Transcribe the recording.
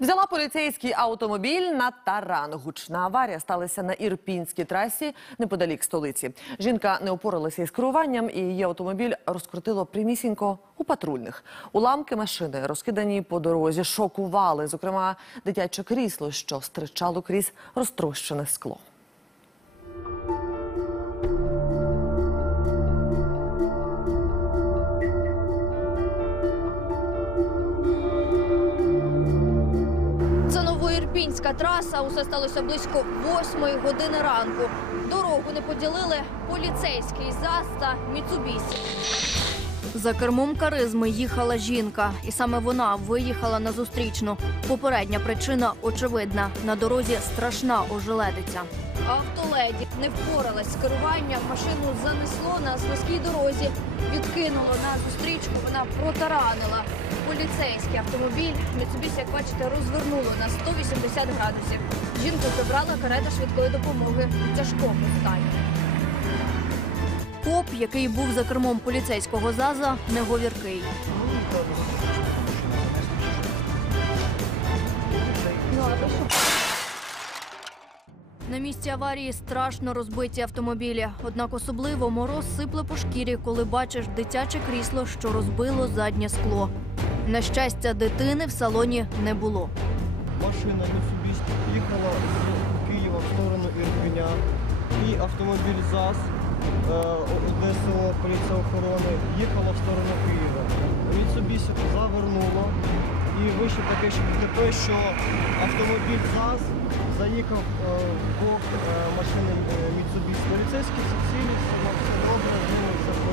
Взяла поліцейський автомобіль на таран. Гучна аварія сталася на Ірпінській трасі неподалік столиці. Жінка не опоралася із керуванням, і її автомобіль розкрутило прямісінько у патрульних. Уламки машини, розкидані по дорозі, шокували. Зокрема, дитяче крісло, що стричало крізь розтрощене скло. Новоірпінська траса. Усе сталося близько восьмої години ранку. Дорогу не поділили поліцейський ЗАЗ та Міцубісі. За кермом каризми їхала жінка, і саме вона виїхала на зустрічну. Попередня причина очевидна: на дорозі страшна ожеледиця. Автоледі не впоралась з керуванням. Машину занесло на слизькій дорозі, відкинуло на зустрічку. Вона протаранила поліцейський автомобіль. Міцубісі, як бачите, розвернуло на 180 градусів. Жінку забрала карета швидкої допомоги у тяжкому стані. Коп, який був за кермом поліцейського ЗАЗа, неговіркий. На місці аварії страшно розбиті автомобілі. Однак особливо мороз сипле по шкірі, коли бачиш дитяче крісло, що розбило заднє скло. На щастя, дитини в салоні не було. Машина Mitsubishi їхала з Києва в сторону Ірпеня. І автомобіль ЗАЗ е, ДСО поліція охорони їхала в сторону Києва. Mitsubishi завернуло. І вийшло таке ДТП, що автомобіль ЗАЗ заїхав е, в бок е, машини Mitsubishi. Поліцейські всі все добре, з ними все